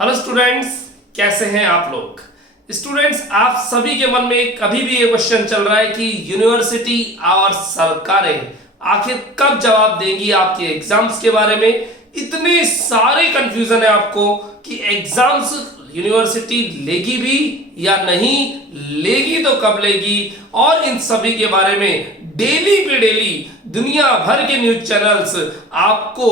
Hello students, कैसे हैं आप लोग। स्टूडेंट्स, आप सभी के मन में कभी भी ये क्वेश्चन चल रहा है कि यूनिवर्सिटी और सरकारें आखिर कब जवाब देंगी आपके एग्जाम्स के बारे में। इतने सारे कंफ्यूजन है आपको कि एग्जाम्स यूनिवर्सिटी लेगी भी या नहीं लेगी, तो कब लेगी, और इन सभी के बारे में डेली पे डेली दुनिया भर के न्यूज चैनल्स आपको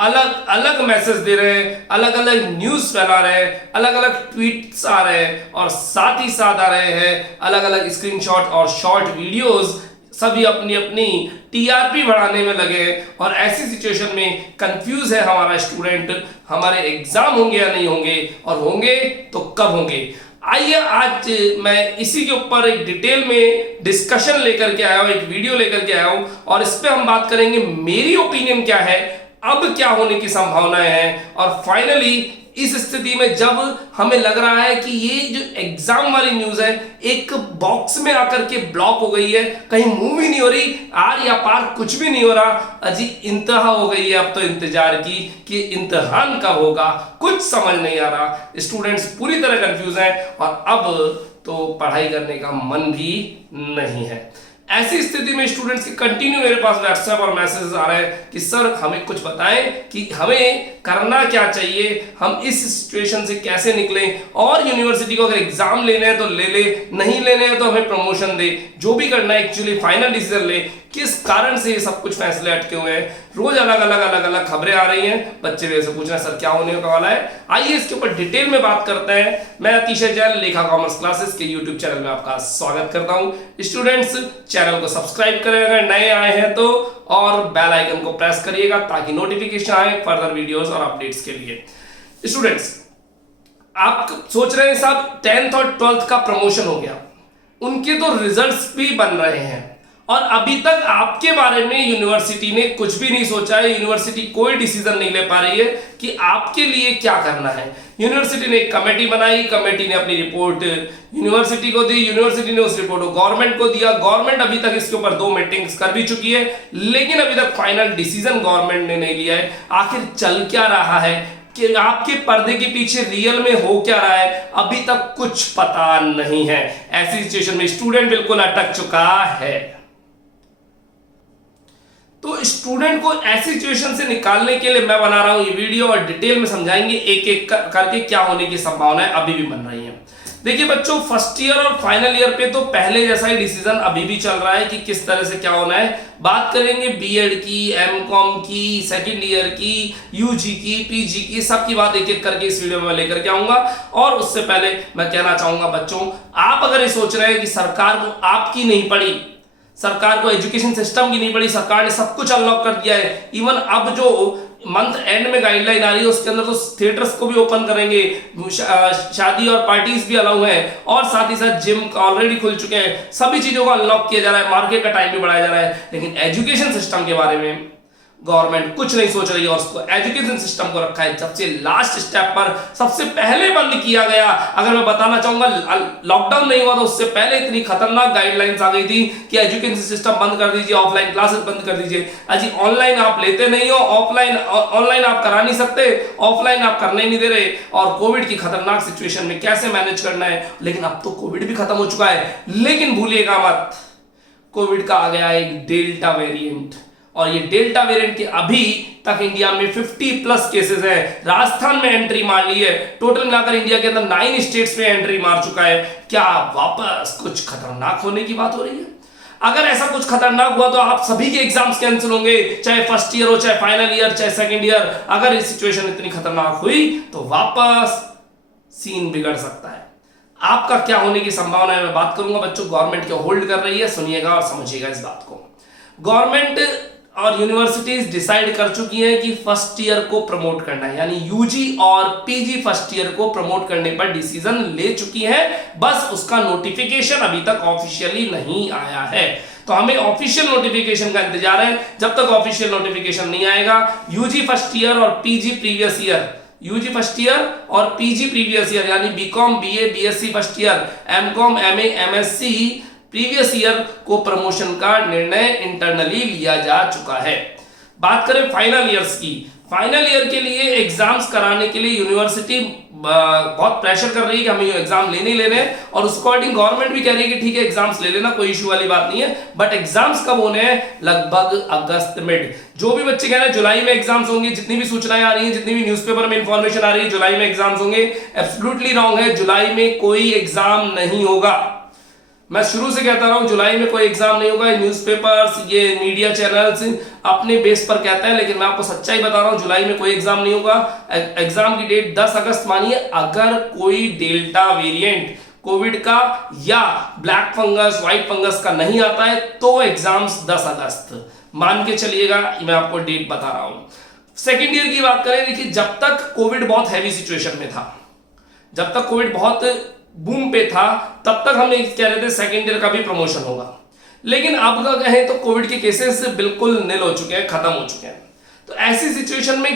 अलग अलग मैसेज दे रहे हैं, अलग अलग न्यूज फैला रहे हैं, अलग अलग ट्वीट्स आ रहे हैं और साथ ही साथ आ रहे हैं अलग अलग स्क्रीनशॉट और शॉर्ट वीडियोस। सभी अपनी अपनी टीआरपी बढ़ाने में लगे हैं और ऐसी सिचुएशन में कंफ्यूज है हमारा स्टूडेंट, हमारे एग्जाम होंगे या नहीं होंगे, और होंगे तो कब होंगे। आइए आज मैं इसी के ऊपर एक डिटेल में डिस्कशन लेकर के आया हूं, एक वीडियो लेकर के आया हूं, और इस पे हम बात करेंगे मेरी ओपिनियन क्या है, अब क्या होने की संभावनाएं हैं, और फाइनली इस स्थिति में जब हमें लग रहा है कि ये जो एग्जाम वाली न्यूज है एक बॉक्स में आकर के ब्लॉक हो गई है, कहीं मूव ही नहीं हो रही, आर या पार कुछ भी नहीं हो रहा, अजी इंतहा हो गई है अब तो इंतजार की कि इम्तिहान कब होगा, कुछ समझ नहीं आ रहा। स्टूडेंट्स पूरी तरह कंफ्यूज हैं और अब तो पढ़ाई करने का मन भी नहीं है। ऐसी स्थिति में स्टूडेंट्स के कंटिन्यू मेरे पास व्हाट्सएप और मैसेजेस आ रहे हैं कि सर हमें कुछ बताएं कि हमें करना क्या चाहिए, हम इस सिचुएशन से कैसे निकलें, और यूनिवर्सिटी को अगर एग्जाम लेने हैं तो ले ले, नहीं लेने हैं तो हमें प्रमोशन दे, जो भी करना है एक्चुअली फाइनल डिसीजन ले। किस कारण से ये सब कुछ फैसले अटके हुए हैं, रोज अलग अलग खबरें आ रही हैं। बच्चे मेरे से पूछ रहे हैं सर क्या होने वाला है। आइए इसके ऊपर डिटेल में बात करते हैं। मैं अतिशय जैन लेखा कॉमर्स क्लासेस के यूट्यूब चैनल में आपका स्वागत करता हूं। स्टूडेंट्स, चैनल को सब्सक्राइब करें अगर नए आए हैं तो, और बेल आइकन को प्रेस करिएगा ताकि नोटिफिकेशन आए फर्दर वीडियोस और अपडेट्स के लिए। स्टूडेंट्स, आप सोच रहे हैं साहब 10th और 12th का प्रमोशन हो गया, उनके तो रिजल्ट्स भी बन रहे हैं और अभी तक आपके बारे में यूनिवर्सिटी ने कुछ भी नहीं सोचा है। यूनिवर्सिटी कोई डिसीजन नहीं ले पा रही है कि आपके लिए क्या करना है। यूनिवर्सिटी ने एक कमेटी बनाई, कमेटी ने अपनी रिपोर्ट यूनिवर्सिटी को दी, यूनिवर्सिटी ने उस रिपोर्ट को गवर्नमेंट को दिया, गवर्नमेंट अभी तक इसके ऊपर 2 मीटिंग्स कर भी चुकी है, लेकिन अभी तक फाइनल डिसीजन गवर्नमेंट ने नहीं लिया है। आखिर चल क्या रहा है कि आपके पर्दे के पीछे रियल में हो क्या रहा है, अभी तक कुछ पता नहीं है। ऐसी सिचुएशन में स्टूडेंट बिल्कुल अटक चुका है। तो स्टूडेंट को ऐसी सिचुएशन से निकालने के लिए मैं बना रहा हूं ये वीडियो और डिटेल में समझाएंगे एक एक करके क्या होने की संभावनाएं अभी भी बन रही हैं। देखिए बच्चों, फर्स्ट ईयर और फाइनल ईयर पे तो पहले जैसा ही डिसीजन अभी भी चल रहा है कि किस तरह से क्या होना है। बात करेंगे बीएड की, एमकॉम की, सेकेंड ईयर की, यूजी की, पीजी की, सबकी बात एक एक करके इस वीडियो में लेकर के आऊंगा। और उससे पहले मैं कहना चाहूंगा बच्चों, आप अगर ये सोच रहे हैं कि सरकार को आपकी नहीं पड़ी, सरकार को एजुकेशन सिस्टम की नहीं पड़ी, सरकार ने सब कुछ अनलॉक कर दिया है, इवन अब जो मंथ एंड में गाइडलाइन आ रही है उसके अंदर तो थिएटर्स को भी ओपन करेंगे, शादी और पार्टीज भी अलाउ है, और साथ ही साथ जिम ऑलरेडी खुल चुके हैं, सभी चीजों को अनलॉक किया जा रहा है, मार्केट का टाइम भी बढ़ाया जा रहा है, लेकिन एजुकेशन सिस्टम के बारे में गवर्नमेंट कुछ नहीं सोच रही है और उसको एजुकेशन सिस्टम को रखा है सबसे लास्ट स्टेप पर, सबसे पहले बंद किया गया। अगर मैं बताना चाहूंगा, लॉकडाउन नहीं हुआ तो उससे पहले इतनी खतरनाक गाइडलाइंस आ गई थी कि एजुकेशन सिस्टम बंद कर दीजिए, ऑफलाइन क्लासेस बंद कर दीजिए। अजी ऑनलाइन आप लेते नहीं हो, ऑनलाइन आप करा नहीं सकते, ऑफलाइन आप करने नहीं दे रहे, और कोविड की खतरनाक सिचुएशन में कैसे मैनेज करना है। लेकिन अब तो कोविड भी खत्म हो चुका है, लेकिन भूलिएगा मत, कोविड का आ गया एक डेल्टा वेरिएंट, और ये डेल्टा वेरिएंट के अभी तक इंडिया में 50+ केसेस हैं। राजस्थान में एंट्री मार ली है, टोटल मिलाकर इंडिया के अंदर 9 स्टेट्स में एंट्री मार चुका है। क्या वापस कुछ खतरनाक होने की बात हो रही है? अगर ऐसा कुछ खतरनाक हुआ तो आप सभी के एग्जाम्स कैंसिल होंगे, चाहे फर्स्ट ईयर हो, चाहे फाइनल ईयर, चाहे सेकेंड ईयर। अगर ये सिचुएशन इतनी खतरनाक हुई तो वापस सीन बिगड़ सकता है। आपका क्या होने की संभावना है मैं बात करूंगा बच्चों। गवर्नमेंट क्यों होल्ड कर रही है, सुनिएगा और समझिएगा इस बात को। गवर्नमेंट और यूनिवर्सिटीज डिसाइड कर चुकी हैं कि फर्स्ट ईयर को प्रमोट करना है, यानी यूजी और पीजी फर्स्ट ईयर को प्रमोट करने पर डिसीजन ले चुकी है, बस उसका नोटिफिकेशन अभी तक ऑफिशियली नहीं आया है। तो हमें ऑफिशियल नोटिफिकेशन का इंतजार है। जब तक ऑफिशियल नोटिफिकेशन नहीं आएगा, यूजी फर्स्ट ईयर और PG previous year, UG first year और पीजी प्रीवियस ईयर यानी BCom, BA, BSc first year, MCom, MA, MSc previous year को प्रमोशन का निर्णय इंटरनली लिया जा चुका है। बात करें फाइनल ईयर्स की, फाइनल ईयर के लिए एग्जाम्स कराने के लिए यूनिवर्सिटी बहुत प्रेशर कर रही है कि हमें ये एग्जाम लेने ही लेने हैं, और उस अकॉर्डिंग गवर्नमेंट भी कह रही है कि ठीक है एग्जाम्स ले लेना, कोई इशू वाली बात नहीं है। बट एग्जाम्स कब होने हैं? लगभग अगस्त मिड। जो भी बच्चे कह रहे हैं जुलाई में एग्जाम्स होंगे, जितनी भी सूचनाएं आ रही हैं, जितनी भी न्यूज़पेपर में इंफॉर्मेशन आ रही है जुलाई में एग्जाम्स होंगे, एब्सोल्युटली रॉन्ग है। जुलाई में कोई एग्जाम नहीं होगा। मैं शुरू से कहता रहा हूं जुलाई में कोई एग्जाम नहीं होगा। न्यूज़पेपर्स, ये मीडिया चैनल्स अपने बेस पर कहते हैं, लेकिन मैं आपको सच्चाई बता रहा हूं, जुलाई में कोई एग्जाम नहीं होगा। एग्जाम की डेट 10 अगस्त मानिए। अगर कोई डेल्टा वेरिएंट कोविड का या ब्लैक फंगस, व्हाइट फंगस का नहीं आता है तो एग्जाम्स 10 अगस्त मान के चलिएगा। मैं आपको डेट बता रहा हूं। सेकेंड ईयर की बात करें, देखिए जब तक कोविड बहुत हैवी सिचुएशन में था, जब तक कोविड बहुत बूम पे था, तब तक हम कह रहे थे सेकेंड ईयर का भी प्रमोशन होगा। लेकिन अब का कहें तो कोविड के केसेस बिल्कुल निल हो चुके हैं, खत्म हो चुके हैं। तो ऐसी सिचुएशन में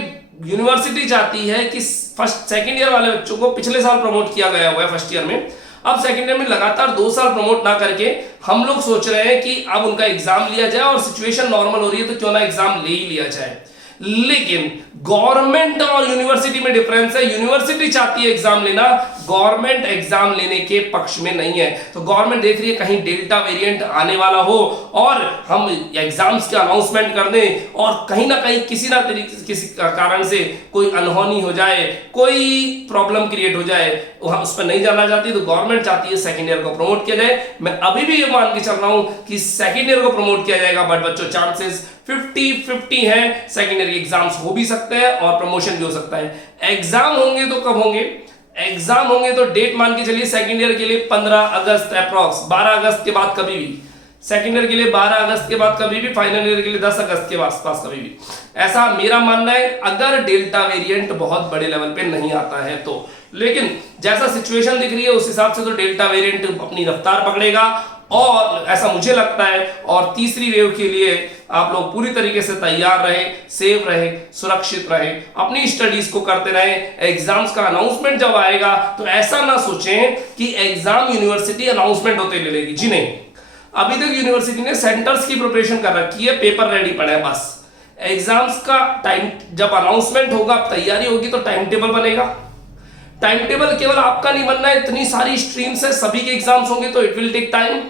यूनिवर्सिटी चाहती है कि फर्स्ट सेकेंड ईयर वाले बच्चों को पिछले साल प्रमोट किया गया हुआ है फर्स्ट ईयर में, अब सेकेंड ईयर में लगातार 2 साल प्रमोट ना करके हम लोग सोच रहे हैं कि अब उनका एग्जाम लिया जाए, और सिचुएशन नॉर्मल हो रही है तो क्यों ना एग्जाम ले ही लिया जाए। लेकिन गवर्नमेंट और यूनिवर्सिटी में डिफरेंस है। यूनिवर्सिटी चाहती है एग्जाम लेना, गवर्नमेंट एग्जाम लेने के पक्ष में नहीं है। तो गवर्नमेंट देख रही है कहीं डेल्टा वेरिएंट आने वाला हो और हम एग्जाम्स के अनाउंसमेंट कर दें, और कहीं ना कहीं किसी कारण से कोई अनहोनी हो जाए, कोई प्रॉब्लम क्रिएट हो जाए, वहां उस पर नहीं जाना चाहती। तो गवर्नमेंट चाहती है सेकेंड ईयर को प्रमोट किया जाए। मैं अभी भी ये मान के चल रहा हूं कि सेकेंड ईयर को प्रमोट किया जाएगा, बट बच्चों चांसेस 50-50 है। सेकेंड ईयर के एग्जाम्स हो भी सकते हैं और प्रमोशन भी हो सकता है। एग्जाम होंगे तो कब होंगे? एग्जाम होंगे तो डेट मान के चलिए सेकेंड ईयर के लिए 15 अगस्त अप्रॉक्स, 12 अगस्त के बाद कभी भी। सेकेंड ईयर के लिए 12 अगस्त के बाद कभी भी, फाइनल ईयर के लिए 10 अगस्त के आसपास कभी भी। ऐसा मेरा मानना है, अगर डेल्टा वेरिएंट बहुत बड़े लेवल पे नहीं आता है तो। लेकिन जैसा सिचुएशन दिख रही है उस हिसाब से तो डेल्टा वेरिएंट अपनी रफ्तार पकड़ेगा, और ऐसा मुझे लगता है। और तीसरी वेव के लिए आप लोग पूरी तरीके से तैयार रहे, सेफ रहे, सुरक्षित रहे, अपनी स्टडीज को करते रहे। एग्जाम्स का अनाउंसमेंट जब आएगा तो ऐसा ना सोचें कि एग्जाम यूनिवर्सिटी अनाउंसमेंट होते ले लेगी। जी नहीं, अभी तक यूनिवर्सिटी ने सेंटर्स की प्रिपरेशन कर रखी है, पेपर रेडी पड़ा है, बस एग्जाम्स का टाइम जब अनाउंसमेंट होगा, तैयारी होगी तो टाइम टेबल बनेगा। टाइम टेबल केवल आपका नहीं बनना है, इतनी सारी स्ट्रीम्स है, सभी के एग्जाम्स होंगे तो it will take time.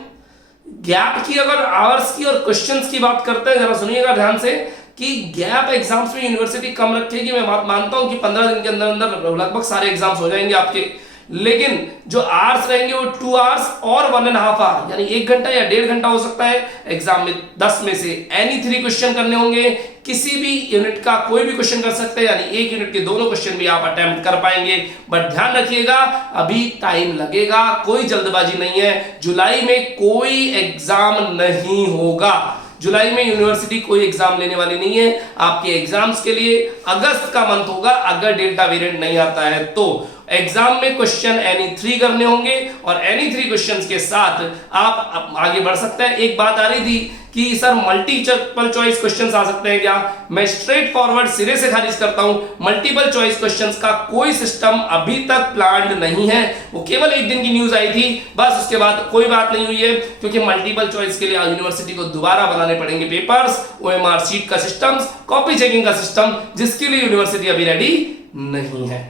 Gap की अगर आवर्स की और क्वेश्चंस की बात करते हैं, जरा सुनिएगा ध्यान से कि गैप एग्जाम्स में यूनिवर्सिटी कम रखेगी। मैं बात मानता हूं कि 15 दिन के अंदर अंदर लगभग सारे एग्जाम्स हो जाएंगे आपके, लेकिन जो आवर्स रहेंगे वो 2 आवर्स और 1.5 आवर, यानी 1 घंटा या 1.5 घंटा हो सकता है। एग्जाम में 10 में से एनी 3 क्वेश्चन करने होंगे, किसी भी यूनिट का कोई भी क्वेश्चन कर सकते हैं, यानी एक यूनिट के दोनों क्वेश्चन भी आप अटेम्प्ट कर पाएंगे। बट ध्यान रखिएगा अभी टाइम लगेगा, कोई जल्दबाजी नहीं है। जुलाई में कोई एग्जाम नहीं होगा, जुलाई में यूनिवर्सिटी कोई एग्जाम लेने वाली नहीं है। आपके एग्जाम्स के लिए अगस्त का मंथ होगा, अगर डेल्टा वेरिएंट नहीं आता है तो। एग्जाम में क्वेश्चन एनी 3 करने होंगे, और एनी 3 क्वेश्चंस के साथ आप आगे बढ़ सकते हैं। एक बात आ रही थी कि सर मल्टीपल चॉइस क्वेश्चंस आ सकते हैं क्या? मैं स्ट्रेट फॉरवर्ड सिरे से खारिज करता हूं, मल्टीपल चॉइस क्वेश्चंस का कोई सिस्टम अभी तक प्लान्ड नहीं है। वो केवल एक दिन की न्यूज आई थी, बस उसके बाद कोई बात नहीं हुई है, क्योंकि मल्टीपल चॉइस के लिए यूनिवर्सिटी को दोबारा बनाने पड़ेंगे पेपर्स, OMR शीट का सिस्टम, कॉपी चेकिंग का सिस्टम, जिसके लिए यूनिवर्सिटी अभी रेडी नहीं है।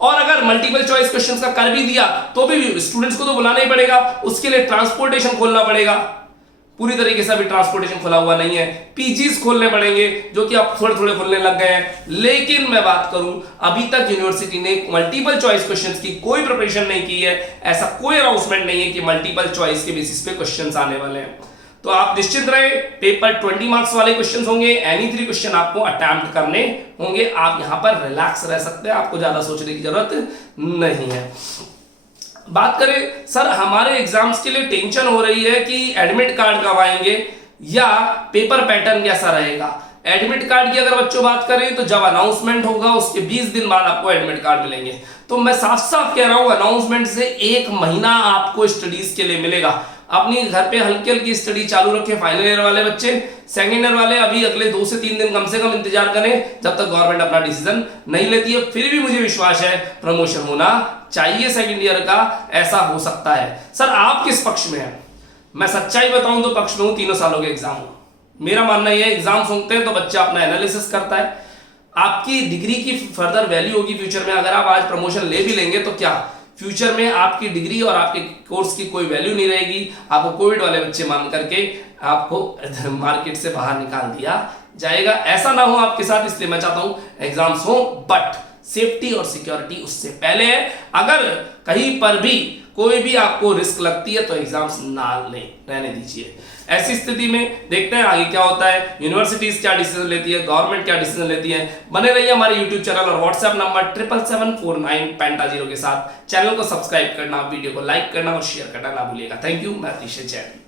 और अगर मल्टीपल चॉइस क्वेश्चंस का कर भी दिया तो भी स्टूडेंट्स को तो बुलाना ही पड़ेगा, उसके लिए ट्रांसपोर्टेशन खोलना पड़ेगा। पूरी तरीके से अभी ट्रांसपोर्टेशन खुला हुआ नहीं है, पीजीज खोलने पड़ेंगे, जो कि अब थोड़े थोड़े खुलने लग गए हैं। लेकिन मैं बात करूं, अभी तक यूनिवर्सिटी ने मल्टीपल चॉइस क्वेश्चंस की कोई प्रिपरेशन नहीं की है। ऐसा कोई अनाउंसमेंट नहीं है कि मल्टीपल चॉइस के बेसिस पे क्वेश्चंस आने वाले हैं। तो आप निश्चिंत रहे, पेपर 20 मार्क्स वाले क्वेश्चंस होंगे, एनी 3 क्वेश्चन आपको अटेम्प्ट करने होंगे। आप यहां पर रिलैक्स रह सकते हैं, आपको ज्यादा सोचने की जरूरत नहीं है। बात करें सर हमारे एग्जाम्स के लिए टेंशन हो रही है कि एडमिट कार्ड कब आएंगे या पेपर पैटर्न कैसा रहेगा। एडमिट कार्ड की अगर बच्चों बात करें तो जब अनाउंसमेंट होगा उसके 20 दिन बाद आपको एडमिट कार्ड मिलेंगे। तो मैं साफ साफ कह रहा हूं, अनाउंसमेंट से 1 महीना आपको स्टडीज के लिए मिलेगा। अपनी घर पे हल्की हल्की स्टडी चालू रखें। फाइनल ईयर वाले बच्चे, सेकेंड ईयर वाले अभी अगले 2 से 3 दिन कम से कम इंतजार करें, जब तक गवर्नमेंट अपना डिसीजन नहीं लेती है। फिर भी मुझे विश्वास है प्रमोशन होना चाहिए सेकेंड ईयर का, ऐसा हो सकता है। सर आप किस पक्ष में हैं? मैं सच्चाई बताऊं तो पक्ष में हूं 3 सालों के एग्जाम हो। मेरा मानना यह है एग्जाम्स होते हैं तो बच्चा अपना एनालिसिस करता है, आपकी डिग्री की फर्दर वैल्यू होगी फ्यूचर में। अगर आप आज प्रमोशन ले भी लेंगे तो क्या फ्यूचर में आपकी डिग्री और आपके कोर्स की कोई वैल्यू नहीं रहेगी। आपको कोविड वाले बच्चे मान करके आपको मार्केट से बाहर निकाल दिया जाएगा। ऐसा ना हो आपके साथ, इसलिए मैं चाहता हूं एग्जाम्स हो बट सेफ्टी और सिक्योरिटी उससे पहले है। अगर कहीं पर भी कोई भी आपको रिस्क लगती है तो एग्जाम्स ना लें, रहने दीजिए। ऐसी स्थिति में देखते हैं आगे क्या होता है, यूनिवर्सिटीज क्या डिसीजन लेती है, गवर्नमेंट क्या डिसीजन लेती है। बने रहिए हमारे यूट्यूब चैनल और व्हाट्सएप नंबर 77749 0 के साथ। चैनल को सब्सक्राइब करना, वीडियो को लाइक करना और शेयर करना ना भूलिएगा। Thank you. मैं अतिशय जैन।